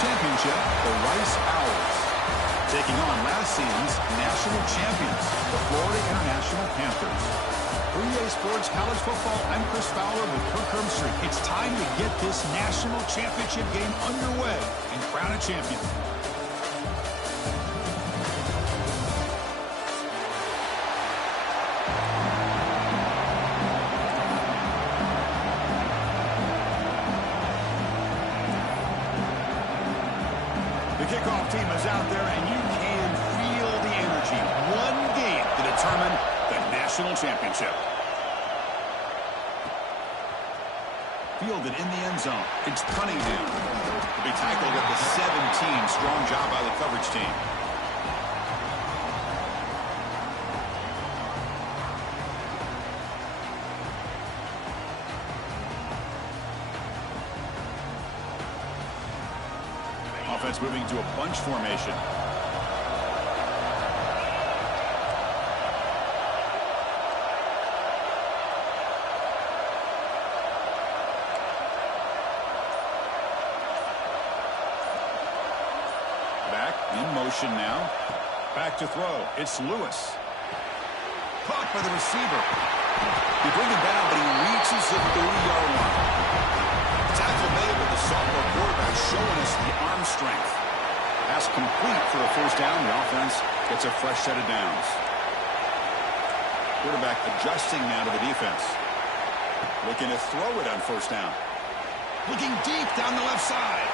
championship, the Rice Owls. Taking on last season's national champions, the Florida International Panthers. For EA Sports College Football, I'm Chris Fowler with Kirk Herbstreit. It's time to get this national championship game underway and crown a champion. The kickoff team is out there, and you can feel the energy. One game to determine the national championship. Fielded in the end zone. It's Cunningham. To be tackled at the 17. Strong job by the coverage team. Offense moving to a bunch formation. Back in motion now. Back to throw. It's Lewis. Caught by the receiver. They bring him down, but he reaches the 30-yard line. Tackle made with the sophomore quarterback showing us the arm strength. Pass complete for a first down. The offense gets a fresh set of downs. Quarterback adjusting now to the defense. Looking to throw it on first down. Looking deep down the left side.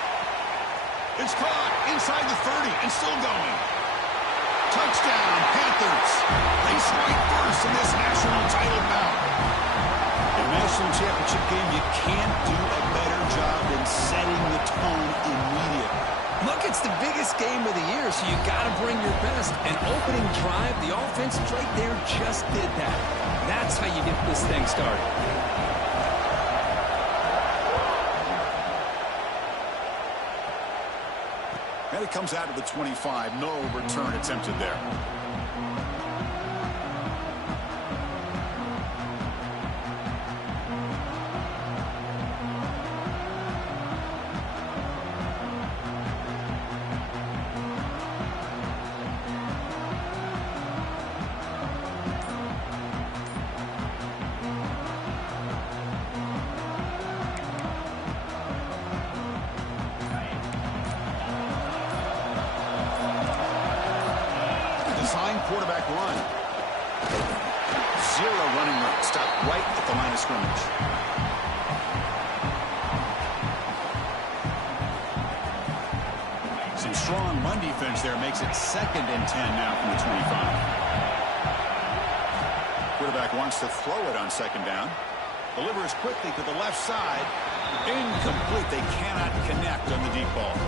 It's caught inside the 30 and still going. Touchdown, Panthers. They strike first in this national title bout. In a national championship game, you can't do a better job than setting the tone immediately. Look, it's the biggest game of the year, so you got to bring your best. An opening drive, the offense right there just did that. That's how you get this thing started. And it comes out of the 25. No return attempted there. Quarterback run. Zero running room. Stop right at the line of scrimmage. Some strong run defense there makes it 2nd and 10 now from the 25. Quarterback wants to throw it on 2nd down. Delivers quickly to the left side. Incomplete. They cannot connect on the deep ball.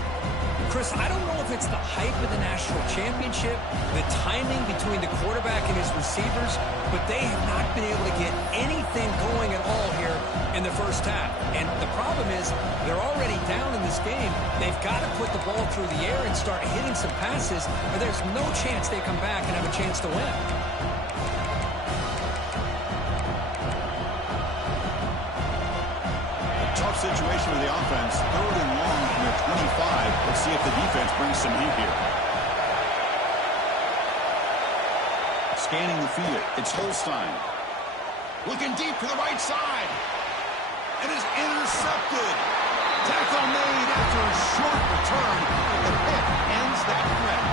Chris, I don't know if it's the hype of the national championship, the timing between the quarterback and his receivers, but they have not been able to get anything going at all here in the first half. And the problem is they're already down in this game. They've got to put the ball through the air and start hitting some passes, or there's no chance they come back and have a chance to win. Tough situation with the offense. 3rd and long from their 25. Let's see if the defense brings some heat here. Scanning the field. It's Holstein. Looking deep to the right side. It is intercepted. Tackle made after a short return. The pick ends that threat.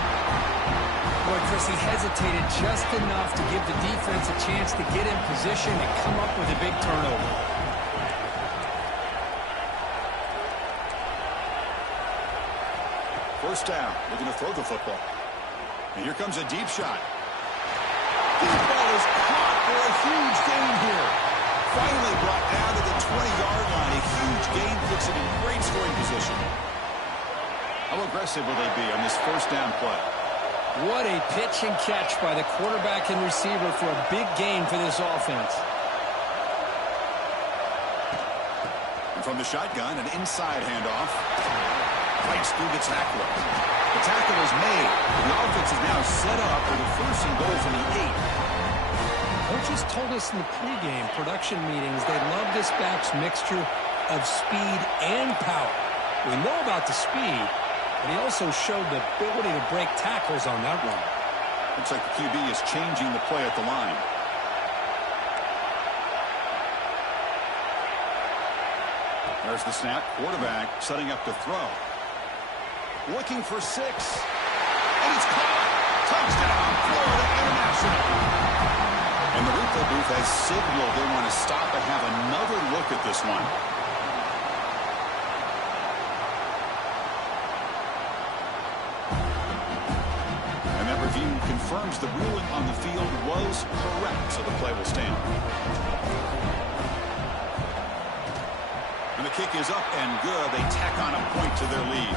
Boy, Chris, he hesitated just enough to give the defense a chance to get in position and come up with a big turnover. First down, looking to throw the football. And here comes a deep shot. Deep ball is caught for a huge gain here. Finally brought down to the 20-yard line. A huge gain puts it in great scoring position. How aggressive will they be on this first down play? What a pitch and catch by the quarterback and receiver for a big gain for this offense. And from the shotgun, an inside handoff. Fights through the tackler. The tackle is made. The offense is now set up for the 1st and goal from the 8. Coaches told us in the pregame production meetings they love this back's mixture of speed and power. We know about the speed, but he also showed the ability to break tackles on that run. Looks like the QB is changing the play at the line. There's the snap. Quarterback setting up to throw. Looking for 6. And it's caught. Touchdown, Florida International. And the replay booth has signaled they want to stop and have another look at this one. And that review confirms the ruling on the field was correct, so the play will stand. And the kick is up and good. They tack on a point to their lead.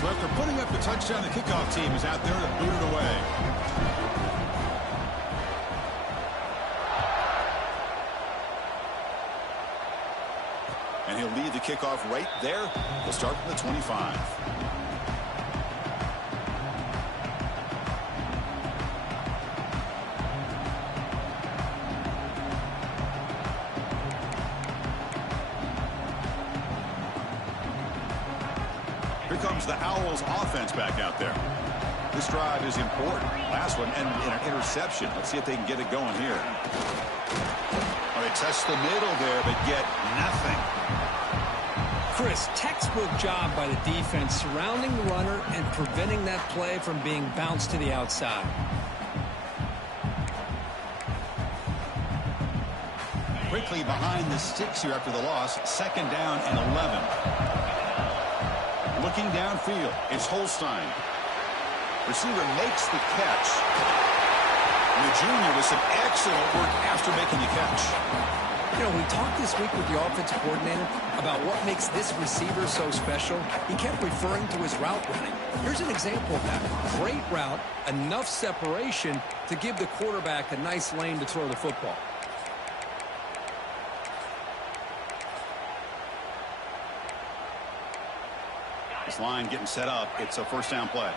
So after putting up the touchdown, the kickoff team is out there to boot it away. And he'll lead the kickoff right there. We'll start from the 25. Here comes the Owls offense back out there. This drive is important. Last one ended in an interception. Let's see if they can get it going here. Well, they test the middle there, but get nothing. Chris, textbook job by the defense surrounding the runner and preventing that play from being bounced to the outside. Quickly behind the sticks here after the loss. 2nd down and 11. Looking downfield, it's Holstein. Receiver makes the catch. And the junior with some excellent work after making the catch. You know, we talked this week with the offensive coordinator about what makes this receiver so special. He kept referring to his route running. Here's an example of that. Great route, enough separation to give the quarterback a nice lane to throw the football. This line getting set up. It's a 1st down play.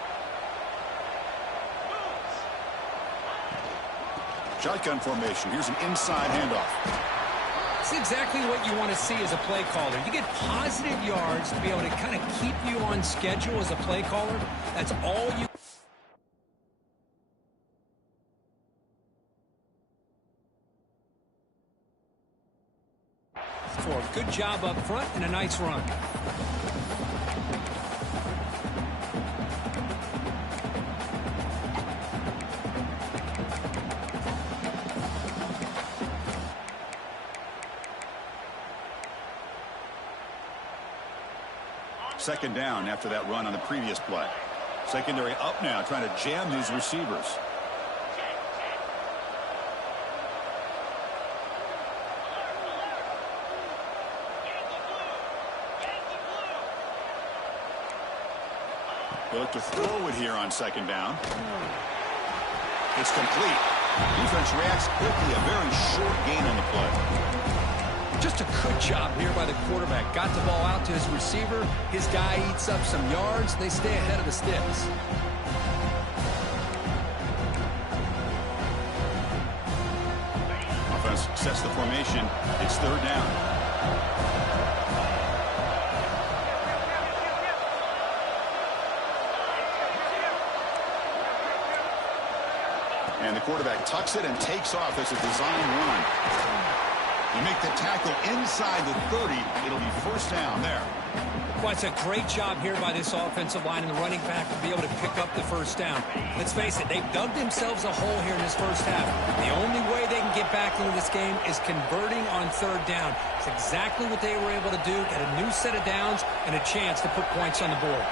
Shotgun formation. Here's an inside handoff. It's exactly what you want to see as a play caller. You get positive yards to be able to kind of keep you on schedule as a play caller. That's all you... For a good job up front and a nice run. Second down after that run on the previous play. Secondary up now, trying to jam these receivers. They look to throw it here on 2nd down. It's complete. Defense reacts quickly. A very short gain on the play. Just a good job here by the quarterback. Got the ball out to his receiver. His guy eats up some yards. They stay ahead of the sticks. Offense sets the formation. It's 3rd down. And the quarterback tucks it and takes off. It's a design run. You make the tackle inside the 30. It'll be 1st down there. Well, it's a great job here by this offensive line and the running back to be able to pick up the 1st down. Let's face it, they've dug themselves a hole here in this 1st half. The only way they can get back into this game is converting on 3rd down. It's exactly what they were able to do. Get a new set of downs and a chance to put points on the board.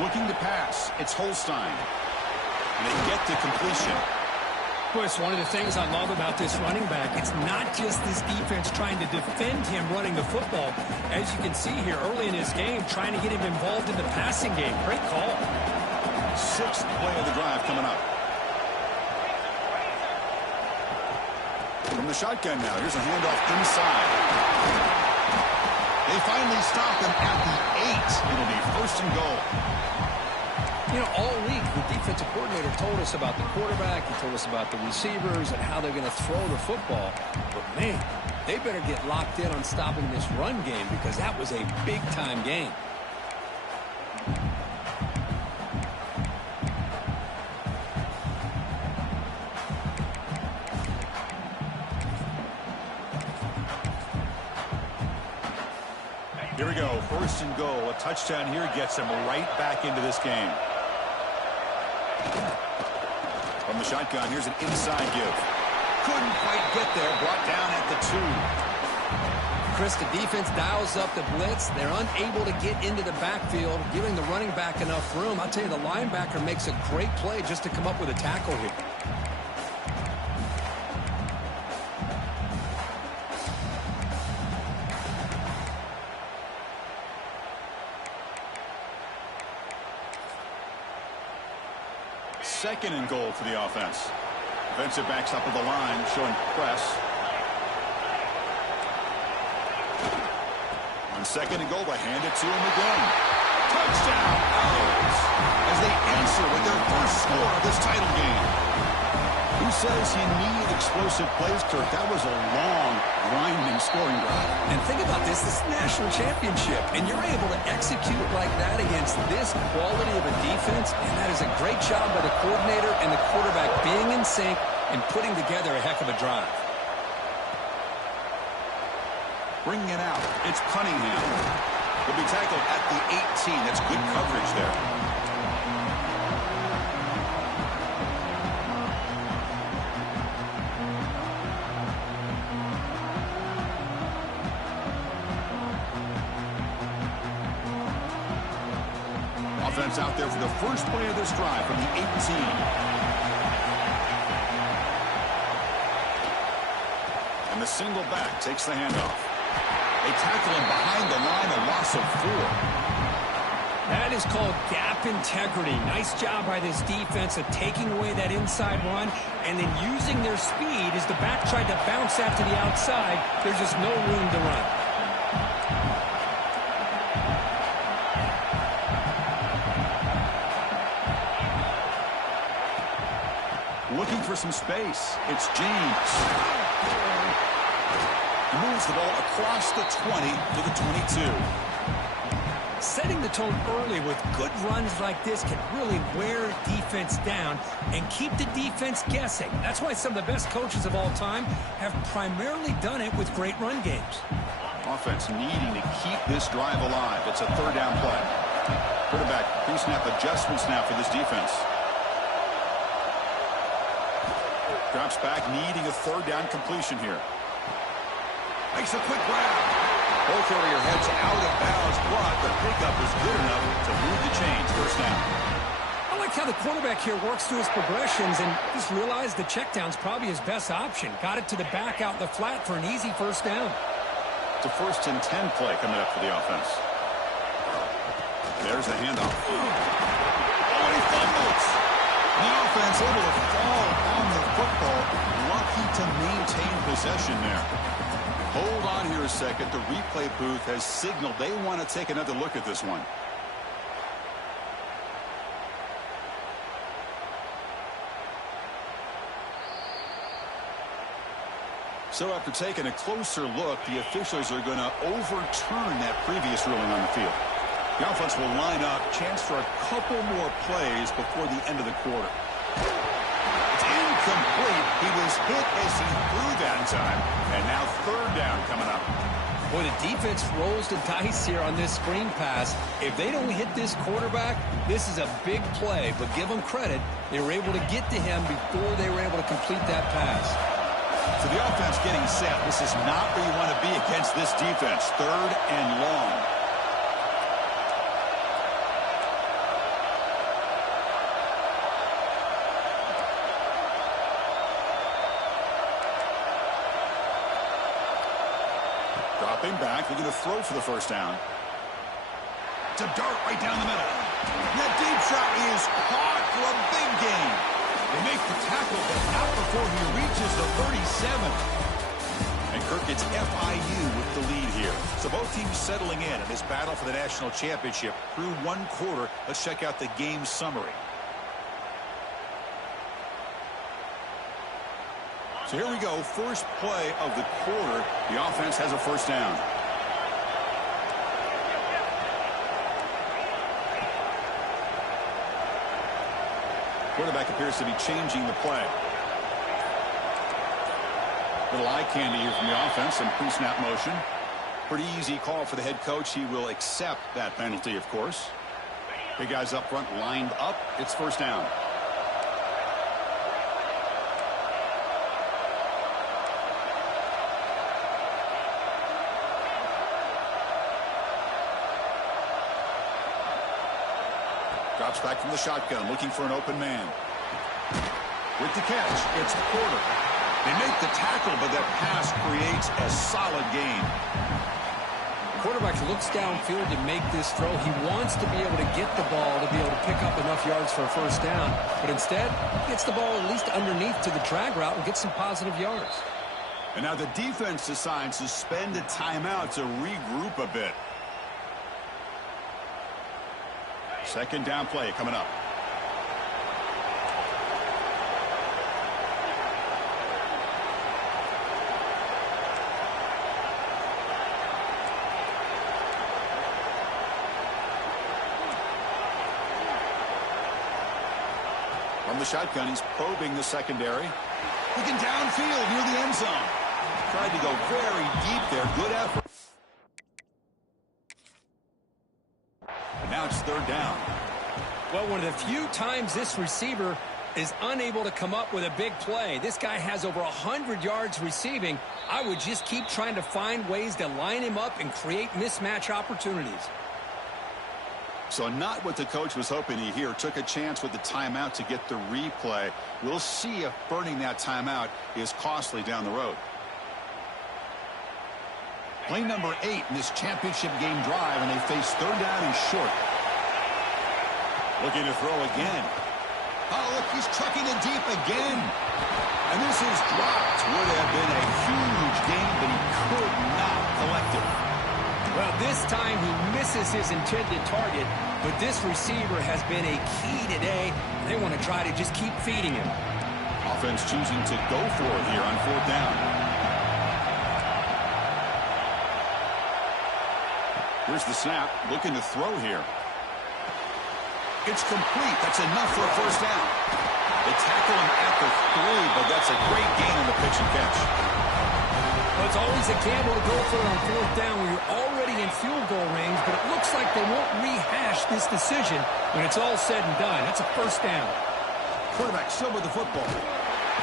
Looking to pass. It's Holstein. And they get to completion. Chris, one of the things I love about this running back, it's not just this defense trying to defend him running the football. As you can see here early in this game, trying to get him involved in the passing game. Great call. 6th play of the drive coming up. From the shotgun now, here's a handoff inside. They finally stop him at the 8. It'll be 1st and goal. You know, all week, the defensive coordinator told us about the quarterback. He told us about the receivers and how they're going to throw the football. But, man, they better get locked in on stopping this run game because that was a big-time game. Here we go, first and goal. A touchdown here gets them right back into this game. From the shotgun, here's an inside give. Couldn't quite get there, brought down at the 2. Chris, the defense dials up the blitz. They're unable to get into the backfield, giving the running back enough room. I'll tell you, the linebacker makes a great play just to come up with a tackle here. Second and goal for the offense. Defensive backs up at the line, showing press. On second and goal, they hand it to him again. Touchdown, Owls! As they answer with their first score of this title game. Who says you need explosive plays, Kirk? That was a long, grinding scoring drive. And think about this. This is a national championship, and you're able to execute like that against this quality of a defense, and that is a great job by the coordinator and the quarterback being in sync and putting together a heck of a drive. Bringing it out, it's Cunningham. He'll be tackled at the 18. That's good coverage there. Offense out there for the first play of this drive from the 18. And the single back takes the handoff. They tackle him behind the line, a loss of 4. That is called gap integrity. Nice job by this defense of taking away that inside run and then using their speed as the back tried to bounce that to the outside. There's just no room to run. Looking for some space. It's James. Moves the ball across the 20 to the 22. Setting the tone early with good runs like this can really wear defense down and keep the defense guessing. That's why some of the best coaches of all time have primarily done it with great run games. Offense needing to keep this drive alive. It's a third down play. Quarterback pre-snap adjustments now for this defense. Drops back, needing a third down completion here. Makes a quick grab. Ball carrier heads out of bounds, but the pickup is good enough to move the chains. First down. I like how the quarterback here works through his progressions and just realized the check down's probably his best option. Got it to the back out in the flat for an easy first down. It's a 1st and 10 play coming up for the offense. There's the handoff. Oh, he fumbles. The offense able to fall on the football. Lucky to maintain possession there. Hold on here a second. The replay booth has signaled they want to take another look at this one. So after taking a closer look, the officials are going to overturn that previous ruling on the field. The offense will line up, chance for a couple more plays before the end of the quarter. It's incomplete. He was hit as he threw that time, and now third down coming up. Boy, the defense rolls the dice here on this screen pass. If they don't hit this quarterback, this is a big play, but give them credit. They were able to get to him before they were able to complete that pass. So the offense getting set. This is not where you want to be against this defense. Third and long. Dropping back, they're going to throw for the first down. It's a dart right down the middle. That deep shot is caught for a big gain. They make the tackle, but not before he reaches the 37. And Kirk, it's FiU with the lead here. So both teams settling in this battle for the national championship through one quarter. Let's check out the game summary. So here we go. First play of the quarter. The offense has a first down. Quarterback appears to be changing the play. Little eye candy here from the offense and pre-snap motion. Pretty easy call for the head coach. He will accept that penalty, of course. Big guys up front lined up. It's first down. Drops back from the shotgun, looking for an open man. With the catch, it's Porter. They make the tackle, but that pass creates a solid gain. The quarterback looks downfield to make this throw. He wants to be able to get the ball to be able to pick up enough yards for a first down. But instead, he gets the ball at least underneath to the drag route and gets some positive yards. And now the defense decides to spend a timeout to regroup a bit. Second down play coming up. From the shotgun, he's probing the secondary. Looking downfield near the end zone. Tried to go very deep there. Good effort. And now it's third down. Well, one of the few times this receiver is unable to come up with a big play. This guy has over 100 yards receiving. I would just keep trying to find ways to line him up and create mismatch opportunities. So not what the coach was hoping to hear. Took a chance with the timeout to get the replay. We'll see if burning that timeout is costly down the road. Play number 8 in this championship game drive, and they face third down and short. Looking to throw again. Oh, look, he's trucking it deep again. And this is dropped. Would have been a huge gain, but he could not collect it. Well, this time he misses his intended target, but this receiver has been a key today. They want to try to just keep feeding him. Offense choosing to go for it here on fourth down. Here's the snap, looking to throw here. It's complete. That's enough for a first down. They tackle him at the 3, but that's a great gain on the pitch and catch. Well, it's always a gamble to go for it on fourth down when you're already in field goal range, but it looks like they won't rehash this decision when it's all said and done. That's a first down. Quarterback still with the football.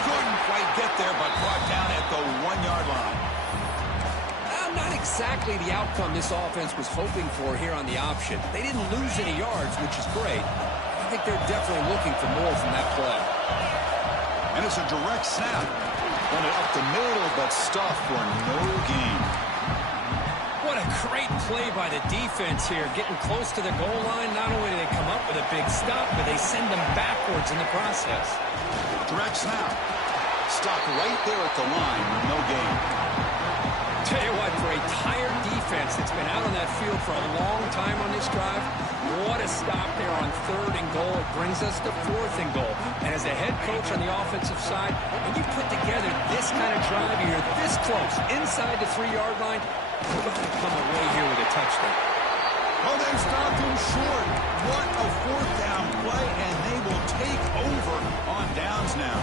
Couldn't quite get there, but brought down at the 1-yard line. Not exactly the outcome this offense was hoping for here on the option. They didn't lose any yards, which is great. I think they're definitely looking for more from that play. And it's a direct snap. Run it up the middle, but stuffed for no gain. What a great play by the defense here. Getting close to the goal line, not only do they come up with a big stop, but they send them backwards in the process. Direct snap. Stopped right there at the line with no gain. Tell you what, for a tired defense that's been out on that field for a long time on this drive, what a stop there on third and goal. It brings us to fourth and goal. And as a head coach on the offensive side, when you put together this kind of drive, you're this close, inside the 3-yard line, you're going to come away here with a touchdown. Oh, they stopped him short. What a fourth down play, and they will take over on downs now.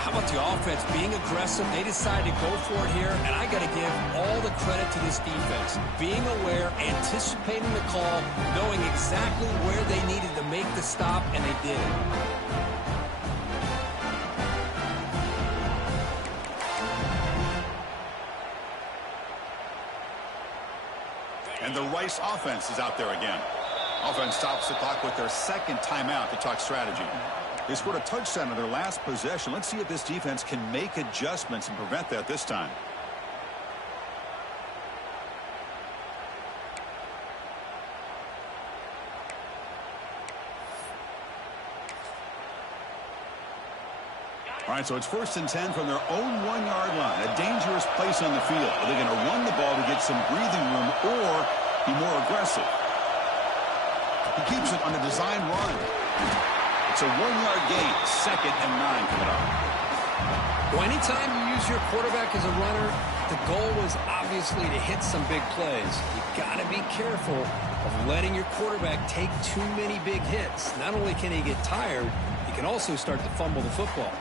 How about the offense being aggressive? They decide to go for it here, and I got to give all the credit to this defense. Being aware, anticipating the call, knowing exactly where they needed to make the stop, and they did it. And the Rice offense is out there again. Offense stops the clock with their second timeout to talk strategy. They scored a touchdown on their last possession. Let's see if this defense can make adjustments and prevent that this time. All right, so it's 1st and 10 from their own 1-yard line. A dangerous place on the field. Are they going to run the ball to get some breathing room or be more aggressive? He keeps it on a design run. It's a 1-yard gain. 2nd and 9 coming up. Well, anytime you use your quarterback as a runner, the goal is obviously to hit some big plays. You've got to be careful of letting your quarterback take too many big hits. Not only can he get tired, he can also start to fumble the football.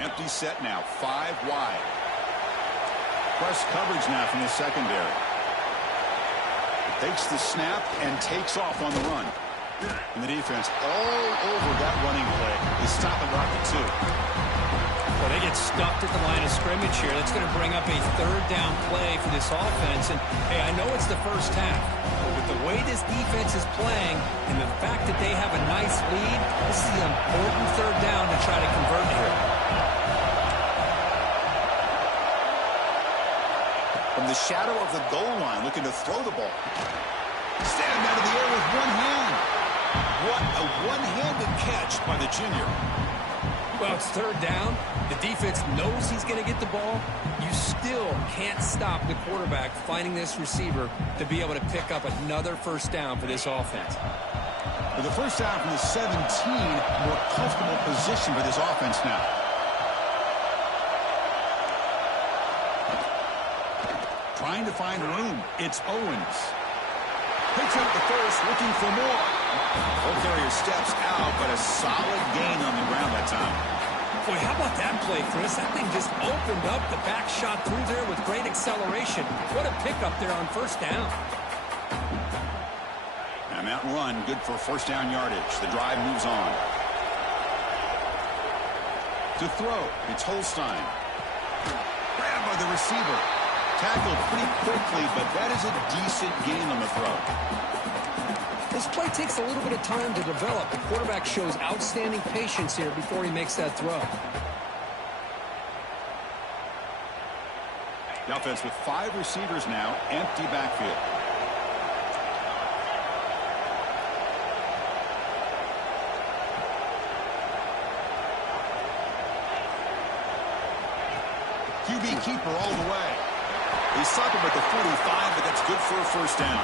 Empty set now, 5 wide. Press coverage now from the secondary. Takes the snap and takes off on the run. And the defense all over that running play is stopping right at 2. Well, they get stuffed at the line of scrimmage here. That's going to bring up a 3rd down play for this offense. And, hey, I know it's the first half, but with the way this defense is playing and the fact that they have a nice lead, this is an important 3rd down to try to convert here. From the shadow of the goal line, looking to throw the ball. Stand out of the air with one hand. What a one-handed catch by the junior. Well, it's 3rd down. The defense knows he's going to get the ball. You still can't stop the quarterback finding this receiver to be able to pick up another 1st down for this offense. With the 1st down from the 17, more comfortable position for this offense now. Trying to find room. It's Owens. Picks up the 1st, looking for more. Ball carrier steps out, but a solid gain on the ground that time. Boy, how about that play, Chris? That thing just opened up. The back shot through there with great acceleration. What a pickup there on 1st down. Time out and run. Good for 1st down yardage. The drive moves on. To throw, it's Holstein. Grabbed by the receiver. Tackled pretty quickly, but that is a decent gain on the throw. This play takes a little bit of time to develop. The quarterback shows outstanding patience here before he makes that throw. The offense with 5 receivers now, empty backfield. QB keeper all the way. He stopped him at the 45, but that's good for a 1st down.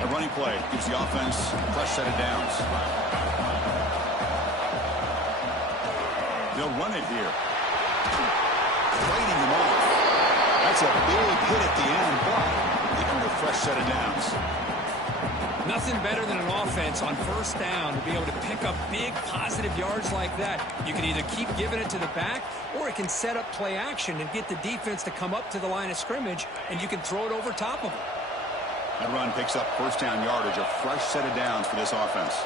A running play gives the offense a fresh set of downs. They'll run it here. Fighting him off. That's a big hit at the end, but they earn a fresh set of downs. Nothing better than an offense on 1st down to be able to pick up big positive yards like that. You can either keep giving it to the back, or it can set up play action and get the defense to come up to the line of scrimmage, and you can throw it over top of them. That run picks up 1st down yardage, a fresh set of downs for this offense.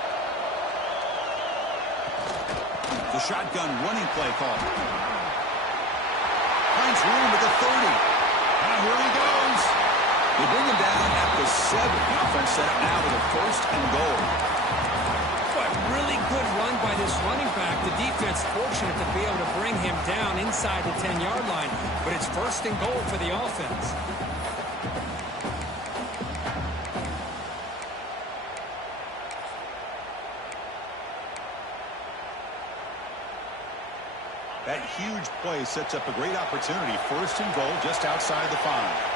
The shotgun running play call. Finds room at the 30. Now here he goes. They bring him down at the 7. The offense set up now with a 1st and goal. But really good run by this running back. The defense fortunate to be able to bring him down inside the 10-yard line. But it's 1st and goal for the offense. That huge play sets up a great opportunity. 1st and goal just outside the 5.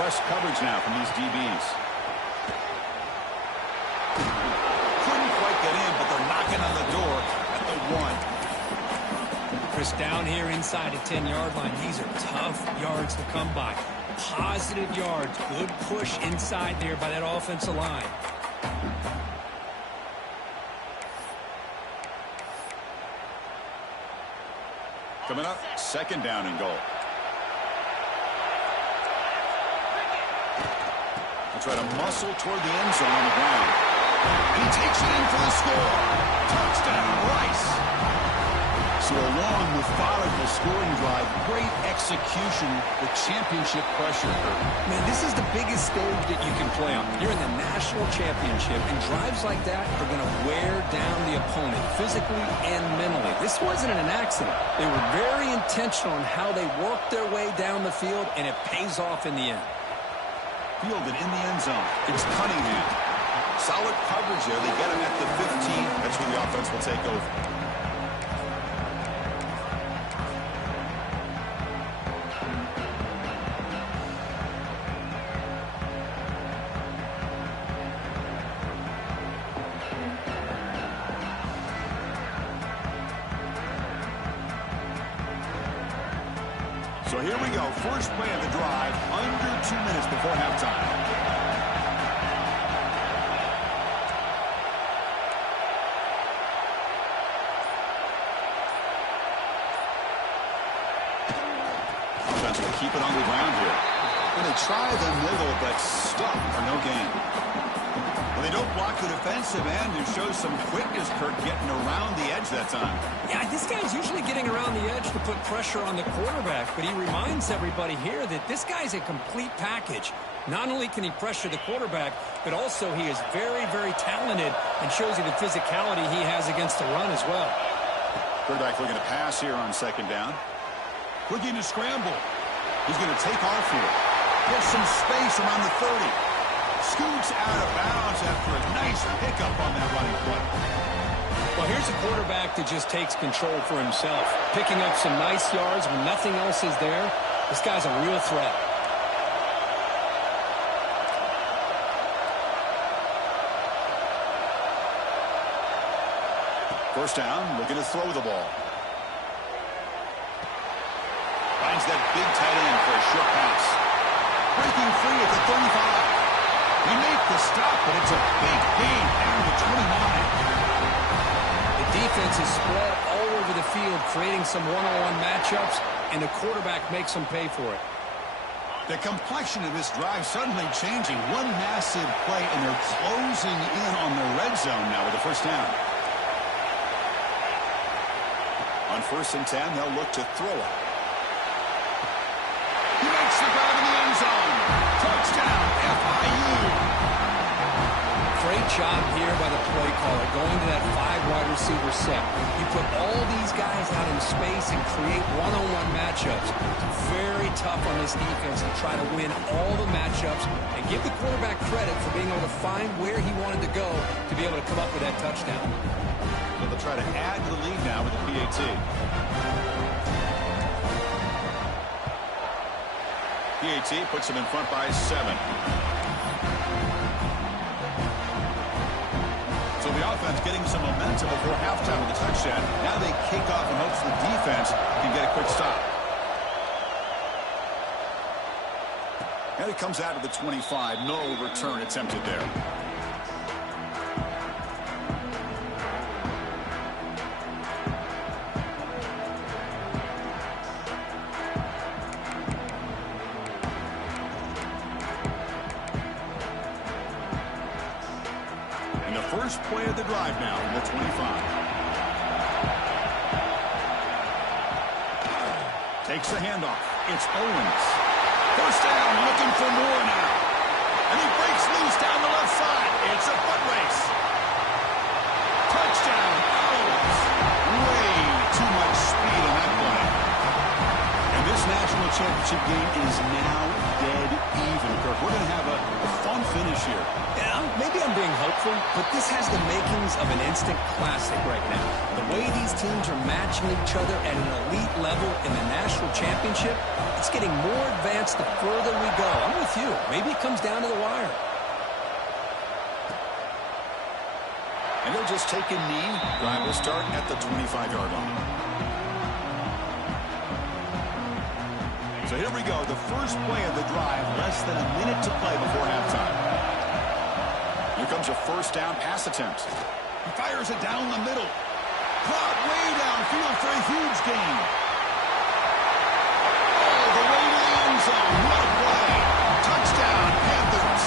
Press coverage now from these DBs. Couldn't quite get in, but they're knocking on the door at the 1. Chris, down here inside the 10-yard line, these are tough yards to come by. Positive yards. Good push inside there by that offensive line. Coming up, 2nd down and goal. Try to muscle toward the end zone on the ground. And he takes it in for the score. Touchdown, Rice. So a long, methodical scoring drive, great execution with championship pressure. Man, this is the biggest stage that you can play on. You're in the national championship, and drives like that are going to wear down the opponent physically and mentally. This wasn't an accident. They were very intentional in how they worked their way down the field, and it pays off in the end. Fielded in the end zone. It's Cunningham. Solid coverage there. They get him at the 15. That's where the offense will take over. So here we go. First play of the drive, under 2 minutes before halftime. Offense will keep it on the ground here. Going to try the middle, but stuck for no gain. Well, they don't block the defensive end and show some quickness, Kirk, getting around the edge that time. Yeah, this guy's usually getting around the edge to put pressure on the quarterback, but he reminds everybody here that this guy's a complete package. Not only can he pressure the quarterback, but also he is very, very talented and shows you the physicality he has against the run as well. Quarterback looking to pass here on second down. Looking to scramble. He's going to take off here. Get some space around the 30. Scoots out of bounds after a nice pickup on that running play. Well, here's a quarterback that just takes control for himself. Picking up some nice yards when nothing else is there. This guy's a real threat. First down, looking to throw the ball. Finds that big tight end for a short pass. Breaking free at the 35. We make the stop, but it's a big gain down to 29. The defense is spread all over the field, creating some one-on-one matchups, and the quarterback makes them pay for it. The complexion of this drive suddenly changing. One massive play, and they're closing in on the red zone now with the first down. On 1st and 10, they'll look to throw it. He makes the grab in the end zone. Touchdown, FiU. Great job here by the play caller, going to that 5-wide receiver set. You put all these guys out in space and create one-on-one matchups. It's very tough on this defense to try to win all the matchups and give the quarterback credit for being able to find where he wanted to go to be able to come up with that touchdown. So they'll try to add to the lead now with the PAT. PAT puts them in front by 7. So the offense getting some momentum before halftime with the touchdown. Now they kick off in hopes the defense can get a quick stop. And it comes out of the 25. No return attempted there. First play of the drive now in the 25. Takes the handoff. It's Owens. First down, looking for more now. And he breaks loose down the left side. It's a foot race. Touchdown, Owens. Way too much speed on that play. And this national championship game is now dead even, Kirk. We're going to have a fun finish here. Yeah, maybe I'm being hopeful, but this has the makings of an instant classic right now. The way these teams are matching each other at an elite level in the national championship, it's getting more advanced the further we go. I'm with you. Maybe it comes down to the wire. And they'll just take a knee. Drive will start at the 25-yard line. So here we go, the first play of the drive, less than a minute to play before halftime. Here comes a first down pass attempt. He fires it down the middle. Caught way downfield for a huge gain. All the way to the end zone. What a play. Touchdown, Panthers.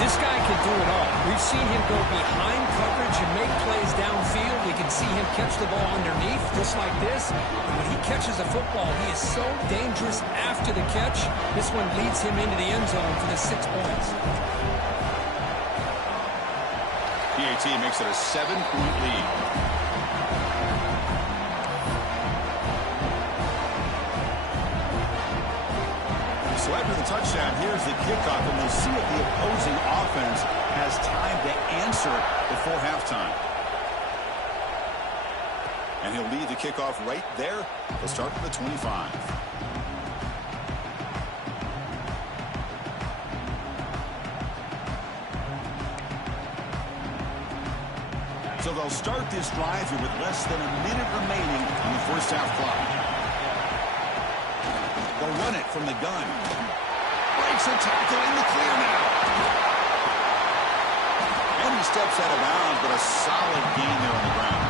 This guy can do it all. We've seen him go behind coverage and make plays downfield. We can see him catch the ball underneath, just like this. When he catches a football, he is so dangerous after the catch. This one leads him into the end zone for the 6 points. PAT makes it a 7-point lead. So after the touchdown, here's the kickoff, and we'll see if the opposing offense has time to answer before halftime. And he'll lead the kickoff right there. He'll start with the 25. So they'll start this drive here with less than a minute remaining on the first half clock. They'll run it from the gun. Breaks a tackle in the clear now. And he steps out of bounds, but a solid gain there on the ground.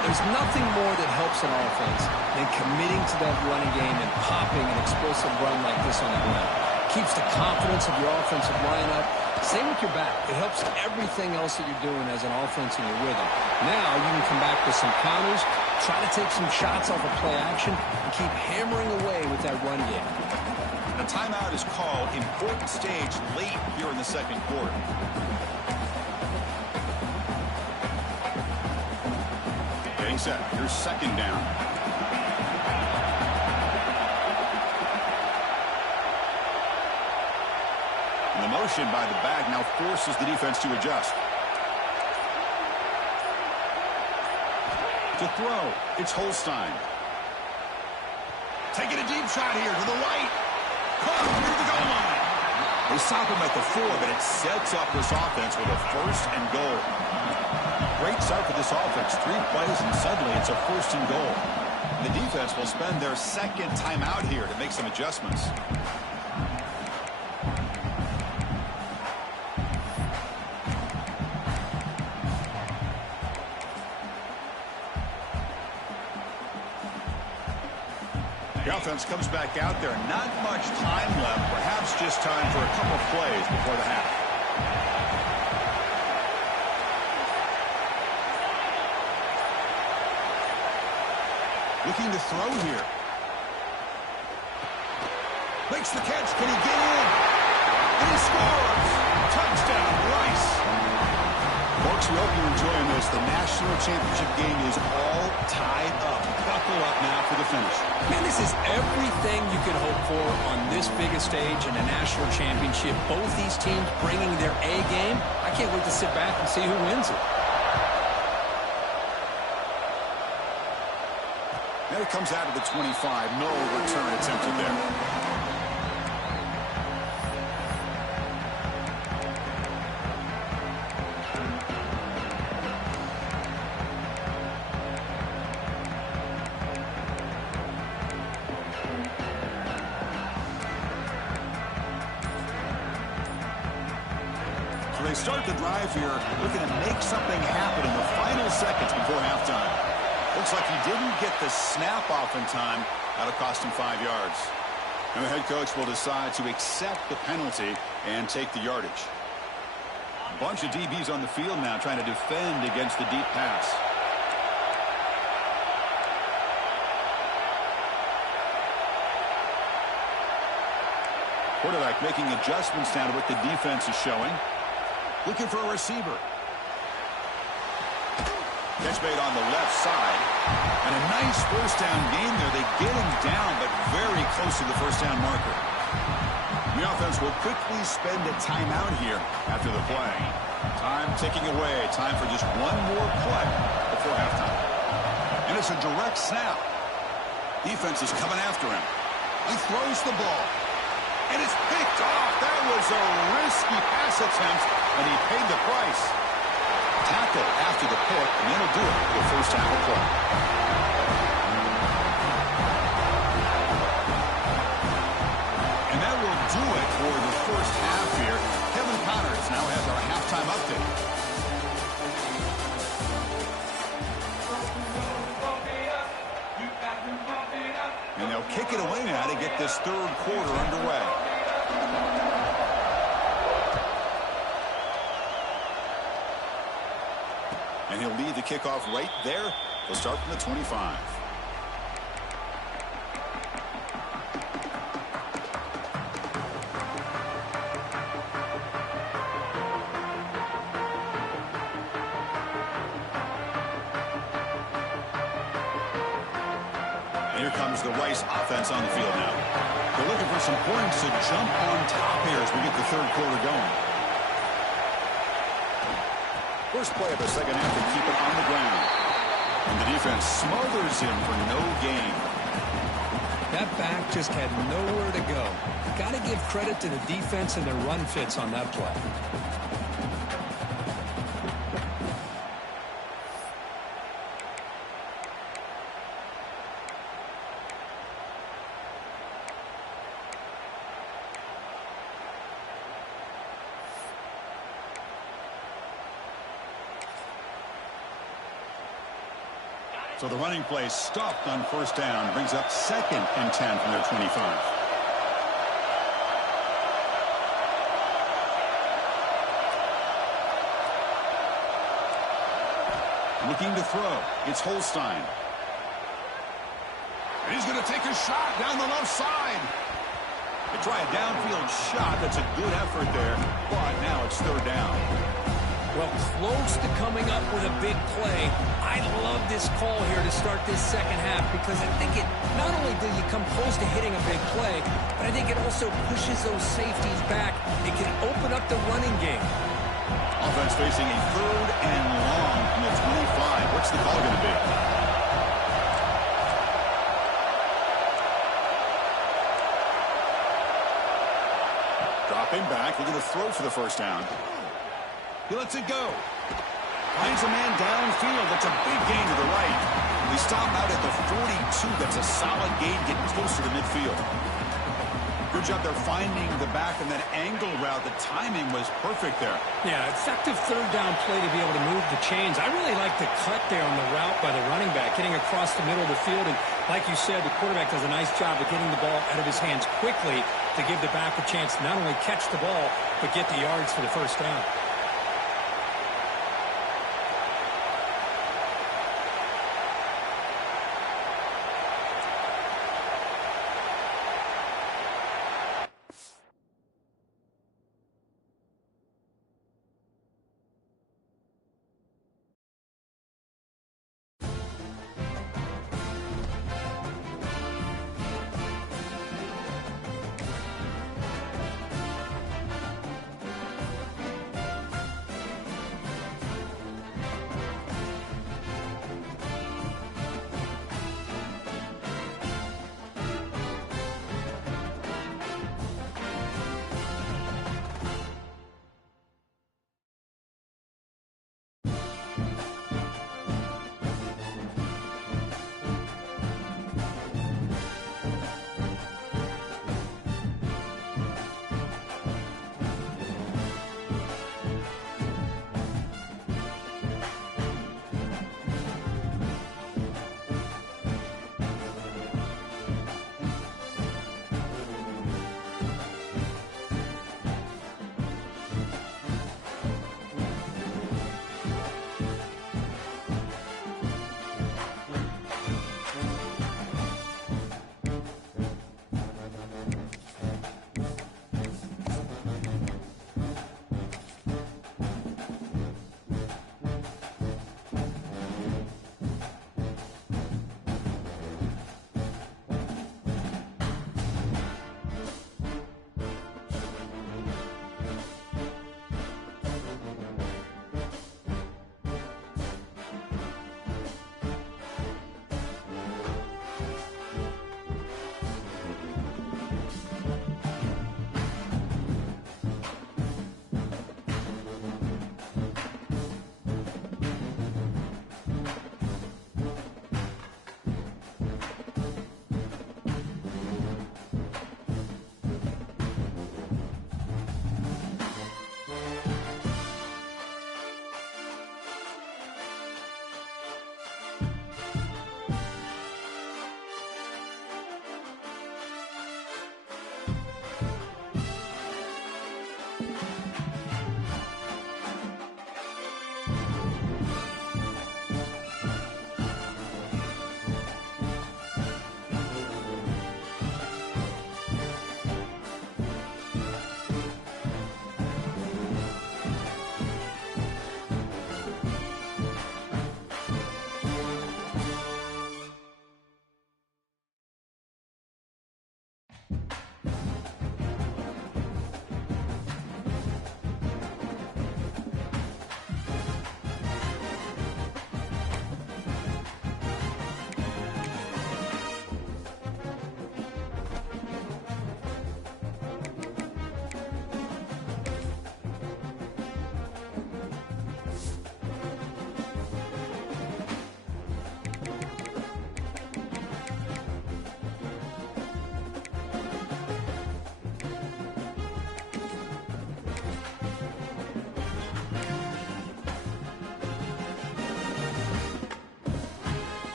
There's nothing more that helps an offense than committing to that running game and popping an explosive run like this on the ground. Keeps the confidence of your offensive line up. Same with your back. It helps everything else that you're doing as an offense in your rhythm. Now you can come back with some counters, try to take some shots off of play action, and keep hammering away with that run game. A timeout is called. Important stage late here in the second quarter. Getting set. Here's second down. And the motion by the back now forces the defense to adjust. To throw, it's Holstein. Taking a deep shot here to the right. Caught near the goal line. They stop him at the 4, but it sets up this offense with a first and goal. Great start for this offense. 3 plays, and suddenly it's a first and goal. The defense will spend their second timeout here to make some adjustments. The offense comes back out there. Not much time left. Perhaps just time for a couple of plays before the half. Looking to throw here. Makes the catch. Can he get in? And he scores. Touchdown, Rice. Folks, we hope you're enjoying this. The national championship game is all tied up. Buckle up now for the finish. Man, this is everything you could hope for on this biggest stage in a national championship. Both these teams bringing their A game. I can't wait to sit back and see who wins it. And it comes out of the 25. No return attempted there. They start the drive here, looking to make something happen in the final seconds before halftime. Looks like he didn't get the snap off in time. That'll cost him 5 yards. And the head coach will decide to accept the penalty and take the yardage. A bunch of DBs on the field now trying to defend against the deep pass. Quarterback making adjustments now to what the defense is showing. Looking for a receiver. Catch made on the left side. And a nice first down gain there. They get him down, but very close to the first down marker. The offense will quickly spend a timeout here after the play. Time ticking away. Time for just one more play before halftime. And it's a direct snap. Defense is coming after him. He throws the ball. And it's picked off. That was a risky pass attempt, and he paid the price. Tackle after the pick, and then he'll do it for the first half of play. And that will do it for the first half here. Kevin Connors now has our halftime update. And they'll kick it away now to get this third quarter underway. the kickoff right there. They'll start from the 25. Here comes the Rice offense on the field now. They're looking for some points to jump on top here as we get the third quarter going. First play of the second half to keep it on the ground. And the defense smothers him for no gain. That back just had nowhere to go. Got to give credit to the defense and their run fits on that play. So the running play stopped on first down. Brings up 2nd and 10 from their 25. Looking to throw. It's Holstein. And he's going to take a shot down the left side. They try a downfield shot. That's a good effort there. But now it's third down. Well, close to coming up with a big play. I love this call here to start this second half because I think it not only do you come close to hitting a big play, but I think it also pushes those safeties back. It can open up the running game. Offense facing a 3rd and long from the 25. What's the call going to be? Dropping back, looking to throw for the first down. He lets it go. Finds a man downfield. That's a big gain to the right. We stop out at the 42. That's a solid gain, getting closer to midfield. Good job there finding the back and that angle route. The timing was perfect there. Yeah, effective third down play to be able to move the chains. I really like the cut there on the route by the running back, getting across the middle of the field. And like you said, the quarterback does a nice job of getting the ball out of his hands quickly to give the back a chance to not only catch the ball, but get the yards for the first down.